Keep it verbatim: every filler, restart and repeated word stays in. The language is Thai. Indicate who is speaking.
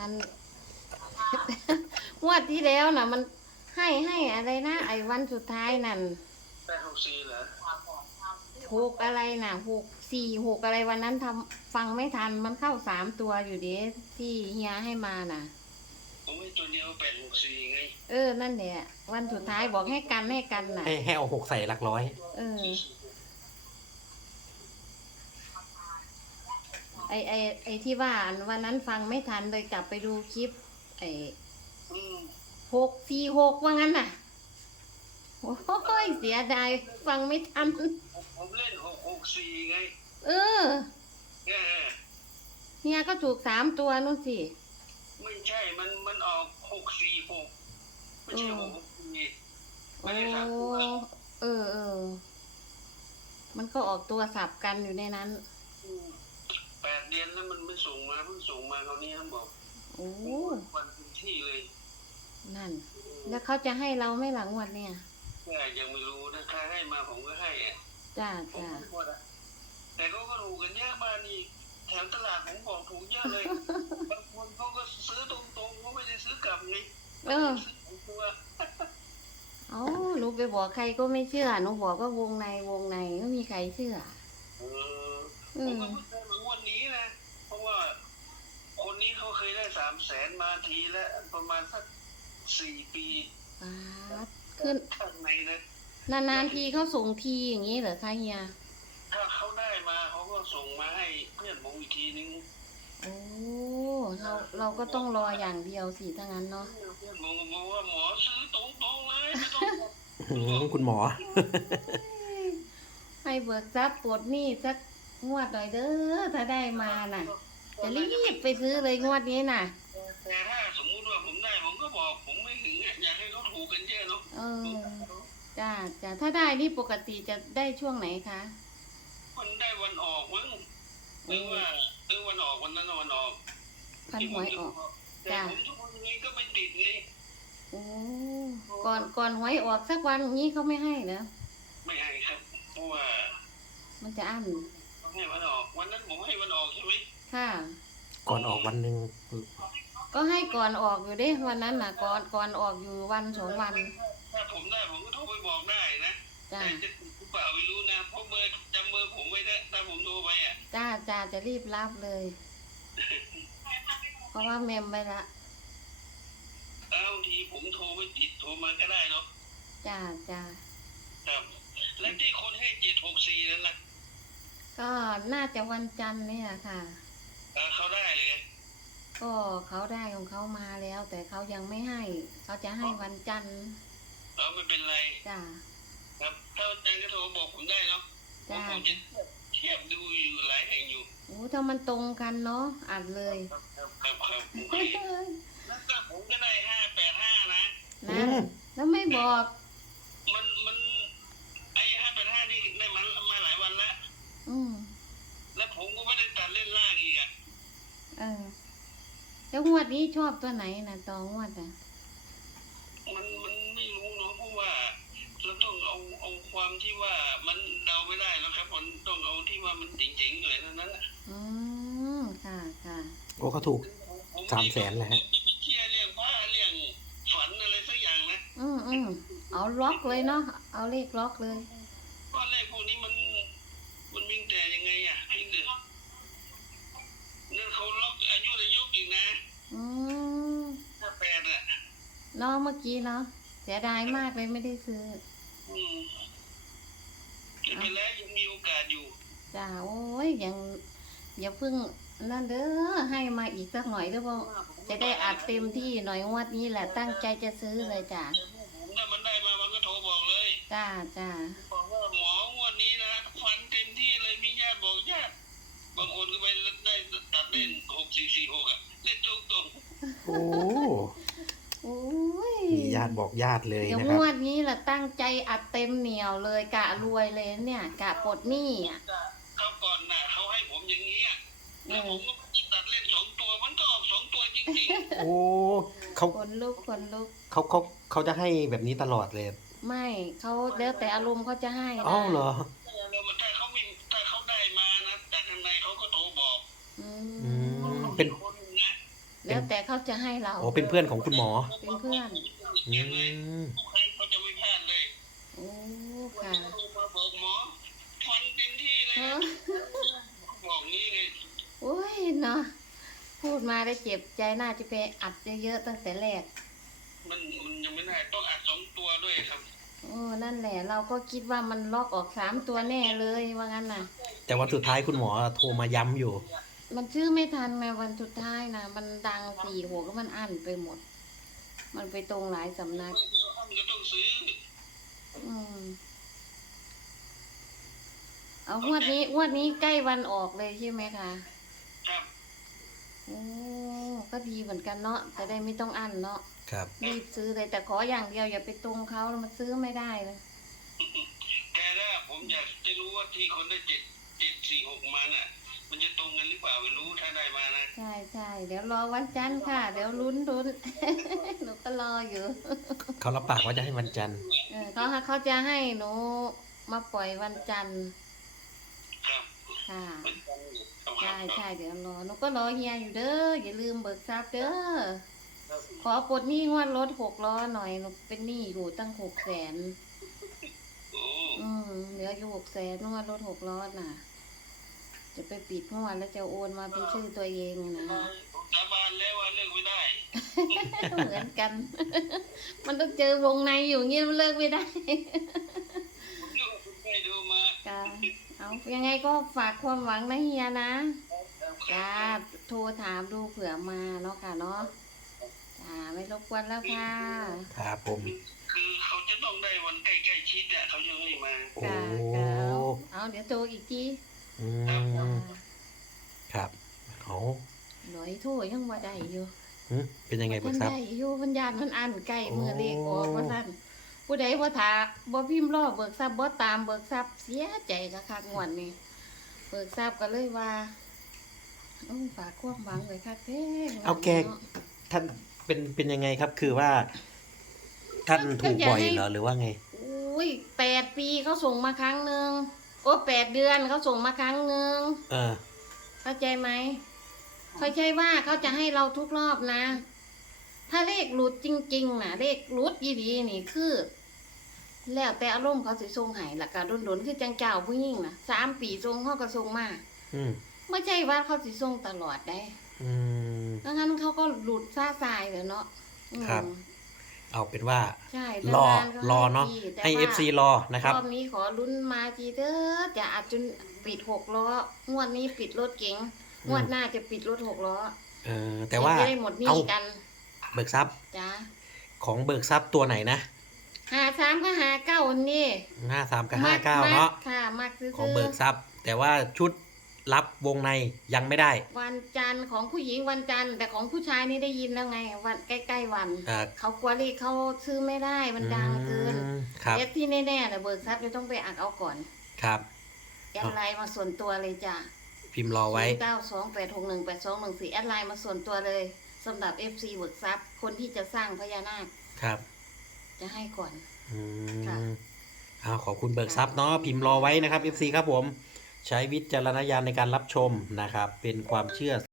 Speaker 1: น งวดที่แล้วน่ะ มันให้ให้อะไรนะไอ้วันสุดท้ายนั่น
Speaker 2: แปดหกสี่เหรอ
Speaker 1: หกอะไรน่ะหกสี่หกอะไรวันนั้นทำฟังไม่ทันมันเข้าสามตัวอยู่ดีที่เฮียให้มาน่ะ
Speaker 2: ผมให้ตัวเดียวแปดหกสี่ไง
Speaker 1: เออนั่นแหละวันสุดท้ายบอกให้กันให้กันน่ะ
Speaker 3: ให้ให้เอาหกใส่หลักร้อย
Speaker 1: เออไอไอไอที่ว่าวันนั้นฟังไม่ทันเลยกลับไปดูคลิปไอหกสี่หกว่างั้นน่ะโอ้ยเสียดายฟังไม่ทัน
Speaker 2: ผมเล่นหกหกสี่ไง
Speaker 1: เออเฮียก็ถูกสามตัวนู่นสิ
Speaker 2: ไม่ใช่มันมันออกหกสี่หกไม่ใช่หกหกสี่ไม่ใช่สามตัว
Speaker 1: เออเออมันก็ออกตัวสับกันอยู่ในนั้น
Speaker 2: แปดเดือนแล้วมันไม่ส่งมาเพิ่งส่งมาคราวนี้ท่านบอก
Speaker 1: โอ้
Speaker 2: วันพื้นที่เลย
Speaker 1: นั่นแล้วเขาจะให้เราไม่หลังวันเนี่ย
Speaker 2: แม่ยังไม่รู้นะถ้าให้มาผมก็ให้อ่ะ
Speaker 1: จ้าจ้า
Speaker 2: แต่เขาก็ถูกกันเยอะมานี่แถวตลาดผมบอกถูกเยอะเลยบางคนเขาก็ซื้อตรงๆเขาไม่ได้ซื้อกลับไง
Speaker 1: เออเอาหนูไปบอกใครก็ไม่เชื่อหนูบอกก็วงในวงในไม่มีใครเชื่อ
Speaker 2: เออผมก็เพิ่งได้มางวดนี้นะเพราะว่าคนนี้เขาเคยได้สามแสนมาทีแล้วประมาณสักสี่ปี
Speaker 1: ขึ้น
Speaker 2: ข้างในนะ
Speaker 1: นานๆทีเขาส่งทีอย่างนี้เหรอคะเฮีย
Speaker 2: ถ้าเขาได้มาเขาก็ส่งมาให้เพื่อนผมอีกทีนึง
Speaker 1: โอ้เราเราก็ต้องรออย่างเดียวสิถ้างั้นเนาะ
Speaker 2: เพื่อนผมบอกว่าหมอซื้อตรงๆเลยไม่ต้อง
Speaker 3: คุณหมอ
Speaker 1: ให้เบิกทรัพย์ปลดหนี้สักงวดหน่อยเด้อถ้าได้มาน่ะจะรีบไปซื้อเลยงวดนี้น่ะ
Speaker 2: แต่ถ้าสมมุติว่าผมได้ผมก็บอกผมไม่ถึงอ่ะอยากให้เขาถูกกันเยอะเนาะ
Speaker 1: เออจ้าจ้าถ้าได้นี่ปกติจะได้ช่วงไหนคะ
Speaker 2: มันได้วันออกมั้งหรือว่าหรือวันออกวันนั้นวันออก
Speaker 1: พันหวยออก
Speaker 2: จ้าผมทุกวันนี้ก็ไม่ติดไง
Speaker 1: โอ้ก่อนก่อนหวยออกสักวันนี้เขาไม่ให้เหรอ
Speaker 2: ไม่ให้ครับเพราะว่า
Speaker 1: มันจะอั้น
Speaker 2: ให้วันออกวันนั้นผมให้วันออกใช่ไหม
Speaker 1: ค่ะ
Speaker 3: ก่อนออกวันหนึ่ง
Speaker 1: ก็ให้ก่อนออกอยู่ดิวันนั้นน่ะก่อนก่อนออกอยู่วันสองวัน
Speaker 2: ถ้าผมได้ผมก็โทรไปบอกได้นะแต่จะถูกเปล่าไม่รู้นะเพราะเบอร์จำเบอร์ผมไว้ได้ถ้าผมโทรไปอ่ะ
Speaker 1: จ้าจ้าจะรีบรับเลยเพราะว่าเมมไปละ
Speaker 2: บางทีผมโทรไม่ติดโทรมาก็ได้เนาะ
Speaker 1: จ้าจ้า
Speaker 2: ครับแล้วที่คนให้เจ็ดหกสี่นั่นล่ะ
Speaker 1: ก็น่าจะวันจันทร์เนี่ยค่ะ
Speaker 2: เขาได้เลย
Speaker 1: ก็เขาได้ของเขามาแล้ว แต่เขายังไม่ให้เขาจะให้วันจันทร์
Speaker 2: เออไม่เป็นไร
Speaker 1: จ้า
Speaker 2: ครับถ้าวันจันทร์ก็โทรบอกผมได้เนาะผมคงจะเทียบดูอยู่หลายแห่งอยู่
Speaker 1: โอ้ถ้ามันตรงกันเนาะอ่านเลย
Speaker 2: ครับครับครับแล้วก็ผมก็ได้ห้าแปดห้านะ
Speaker 1: นะแล้วไม่บอก
Speaker 2: มันมันไอ้ห้าแปดห้านี่ได้มันมาหลายวันแล้ว
Speaker 1: อืม
Speaker 2: แล้วผมก็ไม่ได้ตัดเล่นล่างอีกอ่ะ
Speaker 1: เออแล้วงวดนี้ชอบตัวไหนนะต่องวดอ่ะ
Speaker 2: มันมันไม่รู้เนาะเพราะว่าเราต้องเอาเอาความที่ว่ามันเดาไม่ได้แล้วครับมันต้องเอาที่ว่ามันจริงๆหน่อยเท่านั้นแหละ
Speaker 1: อืมค่ะค่ะ
Speaker 3: โอ้เขาถูกสามแสนเลยฮะ
Speaker 2: เชี่ยเรื่องพระเรื่องฝันอะไรสักอย่างนะ
Speaker 1: อืมอืมเอาล็อกเลยเนาะเอาเลขล็อกเลย
Speaker 2: เพราะเลขพวกนี้มันมันวิ่งแต่ยังไงอ่ะพี่เดือนั่นเขาล็อกอายุระยกอีกนะ
Speaker 1: อืม
Speaker 2: ถ้าแปดอ่ะ
Speaker 1: เนาะเมื่อกี้เนาะเสียดายมากเลยไม่ได้ซื้อ
Speaker 2: อืมไม่เป็นไรยังมีโอกาสอยู่
Speaker 1: จ้าโอ้ยยังอย่าเพิ่งนั่นเด้อให้มาอีกสักหน่อยเด้อเพราะจะได้อัดเต็มที่หน่อยงวดนี้แหละตั้งใจจะซื้อเลยจ้า
Speaker 2: ถ้ามันได้มามันก็โทรบอกเลย
Speaker 1: จ้าจ้า
Speaker 2: บอกว่าหมองวดนี้นะฟันเต็มที่เลยมีญาติบอกญาติบางคนก็ไปได้ตัดเล่นหกสี่สี่หกอ่ะเล่นตรงตรง
Speaker 3: โอ้
Speaker 1: โอ้ย
Speaker 3: มีญาติบอกญาติเลยนะครับ
Speaker 1: งวดนี้แหละตั้งใจอัดเต็มเหนียวเลยกะรวยเลยเนี่ยกะปลดหนี้อ่ะ
Speaker 2: เขาก่อนน่ะเขาให้ผมอย่างนี้อ่ะแล้วผมก็ตัดเล่นสองตัวมันก็ออกสองตัวจริง
Speaker 3: ๆโอ้เขา
Speaker 1: คนลุกคนลุก
Speaker 3: เขาเขาเขาจะให้แบบนี้ตลอดเลย
Speaker 1: ไม่เขาแล้วแต่อารมณ์เขาจะให้
Speaker 3: อ๋อเหรอ
Speaker 2: ถ้าเขามีถ้าเขาได้มานะแต่ข้างในเขาก็โทรบอก
Speaker 3: อืมเป็น
Speaker 1: แแล้วแต่เขาจะให้เรา
Speaker 3: โอ้เป็นเพื่อนของคุณหมอ
Speaker 1: เป็นเพื่อน
Speaker 3: อืม
Speaker 2: ใครเขาจะไม่พลาดเลย
Speaker 1: โอ้ค่ะ
Speaker 2: โทรมาบอกหมอฟันเต็มที่เลย
Speaker 1: เอ
Speaker 2: นะ
Speaker 1: อ
Speaker 2: บอกงี้ไง
Speaker 1: โอ้ยเนาะพูดมาได้เจ็บใจน่าจะไปอัดเยอะๆตั้งแต่แรก
Speaker 2: มันมันยังไม่ได้ต้องอัดสองตัวด้วยครับ
Speaker 1: โอ้นั่นแหละ เราก็คิดว่ามันลอกออกสามตัวแน่เลยว่างั้นน่ะ
Speaker 3: แต่วันสุดท้ายคุณหมอโทรมาย้ำอยู่
Speaker 1: มันชื่อไม่ทันแม้วันสุดท้ายนะมันดังสี่หัวก็มันอั้นไปหมด มันไปตรงหลายสำนัก
Speaker 2: มันก็ต้องซื้อ
Speaker 1: อืมเอางวดนี้งวดนี้ใกล้วันออกเลยใช่ไหมคะ
Speaker 2: ครับ
Speaker 1: โอ้ก็ดีเหมือนกันเนาะจะได้ไม่ต้องอั้นเนาะ
Speaker 3: ครับ
Speaker 1: รีบซื้อเลยแต่ขออย่างเดียวอย่าไปตรงเขาแล้วมันซื้อไม่ได้เลย
Speaker 2: แต่ถ้าผมอยากจะรู้ว่าที่คนได้เจ็ดเจ็ดสี่หกมาน่ะ มันจะตรงกันหรือเปล่าไม่รู้ถ้าได้มานะ
Speaker 1: ใช่ใช่เดี๋ยวรอวันจันทร์ค่ะ เดี๋ยวลุ้นลุ้น หนูก็รออยู่
Speaker 3: เขารับปากว่าจะให้วันจันทร์
Speaker 1: เออเขาเขาจะให้หนูมาปล่อยวันจันทร์
Speaker 2: ครับ
Speaker 1: ค่ะ
Speaker 2: มันจันทร์ครับ
Speaker 1: ใช่ใช่เดี๋ยวรอหนูก็รอเฮียอยู่เด้ออย่าลืมเบิกทรัพย์เด้อขอปลดหนี้งวดรถหกล้อหน่อยหนูเป็นหนี้อยู่ตั้งหกแสน
Speaker 2: โอ้
Speaker 1: อืมเหลืออยู่หกแสนงวดรถหกล้อน่ะ จะไปปิดงวดแล้วจะโอนมาเป็นชื่อตัวเองนะ
Speaker 2: ผมสาบานแล้วว่าเลิกไม่ได้
Speaker 1: เหมือนกัน มันต้องเจอวงในอยู่เงี้ยมันเลิกไม่ได้
Speaker 2: ผมเลือกคุณไปดูมา
Speaker 1: จ้าเอายังไงก็ฝากความหวังนะเฮียนะจ้าโทรถามดูเผื่อมาเนาะค่ะเนาะจ้าไม่รบกวนแล้วค่ะ
Speaker 3: ครับผม
Speaker 2: คือเขาจะต้องได้วันใกล้ๆชิดอ่ะเขายังไม่มา
Speaker 3: โอ้
Speaker 1: ค่ะค่ะเอาเอาเดี๋ยวโทรอีกที
Speaker 3: อืมครับเอา
Speaker 1: หน่อยโทรยังว่าได้อยู่
Speaker 3: หึเป็นยังไง
Speaker 1: มั
Speaker 3: เบิก
Speaker 1: น
Speaker 3: ทรัพ
Speaker 1: ได้
Speaker 3: ย์
Speaker 1: อยู่มันยานมันอันใกล้
Speaker 3: โอ้
Speaker 1: มือเลขออกว่าสั่นผู้ใดบ่ถาบ่พิมพ์รอเบิกทรัพย์บ่ตามเบิกทรัพย์เสียใจกะคักงวดนี้เบิกทรัพย์ก็เลยว่าโอ้ฝากความหวังไว้คักแท้งวดนี้
Speaker 3: เอาแก
Speaker 1: นะ
Speaker 3: ท่านเป็นเป็นยังไงครับ คือว่า ท่านถูกบ่อยเหรอหรือว่าไง
Speaker 1: อุ้ยแปดปีเขาส่งมาครั้งหนึ่งโอ้แปดเดือนเขาส่งมาครั้งหนึ่ง
Speaker 3: เออ
Speaker 1: เข้าใจไหมเขาใช่ว่าเขาจะให้เราทุกรอบนะ ถ้าเลขหลุดจริงๆนะเลขหลุดยี่ดีนี่คือ แล้วแต่อารมณ์เขาสิส่งให้ละกะโดนๆคือจังเจ้าผู้หญิงนะสามปีส่งเขาก็ส่งมา
Speaker 3: อืม
Speaker 1: ไม่ใช่ว่าเขาสิส่งตลอดได้
Speaker 3: อืม
Speaker 1: ดังนั้นเขาก็หลุดซ่าซายเลยเนาะอืม
Speaker 3: ครับ เอาเป็นว่า
Speaker 1: ใช่
Speaker 3: รอ
Speaker 1: นานๆก็
Speaker 3: รอเนาะ
Speaker 1: ทีแต่
Speaker 3: ให้
Speaker 1: ว่า
Speaker 3: เอฟซีรอนะครับ
Speaker 1: รอบนี้ขอลุ้นมาทีเด้อจะอาจจนปิดหกล้องวดนี้ปิดรถเก๋งงวดหน้าจะปิดรถหกล้อ
Speaker 3: เออ แต่ว่า
Speaker 1: จะได้หมดหนี้
Speaker 3: เอา
Speaker 1: กัน
Speaker 3: เบิกทรัพย์
Speaker 1: จ้า
Speaker 3: ของเบิกทรัพย์ตัวไหนนะ
Speaker 1: หาสามก็หาเก้าอันนี้
Speaker 3: ห้าสามกับห้าเก้าเนาะ
Speaker 1: ค่ะมักซื้อ
Speaker 3: ของเบิกทรัพย์ แต่ว่าชุดรับวงในยังไม่ได้
Speaker 1: วันจันทร์ของผู้หญิงวันจันทร์แต่ของผู้ชายนี่ได้ยินแล้วไง วันใกล้ๆวัน
Speaker 3: อ่า
Speaker 1: เขากลัวเลขเขาซื้อไม่ได้มันดังเกิน
Speaker 3: อืมครับ
Speaker 1: เอฟที่แน่ๆแต่เบิกทรัพย์จะต้องไปอักเอาก่อน
Speaker 3: ครับ
Speaker 1: แอดไลน์มาส่วนตัวเลยจ้ะ
Speaker 3: พิมพ์รอไว้
Speaker 1: เก้าสองแปดหกหนึ่งแปดสองหนึ่งสี่แอดไลน์มาส่วนตัวเลยสำหรับ เอฟ ซี เบิกทรัพย์คนที่จะสร้างพญานาค
Speaker 3: ครับ
Speaker 1: จะให้ก่อน
Speaker 3: อื
Speaker 1: ค่ะ
Speaker 3: มเอาขอบคุณเบิกทรัพย์เนาะพิมพ์รอไว้นะครับ เอฟ ซี ครับผม ใช้วิจารณญาณในการรับชมนะครับ เป็นความเชื่อ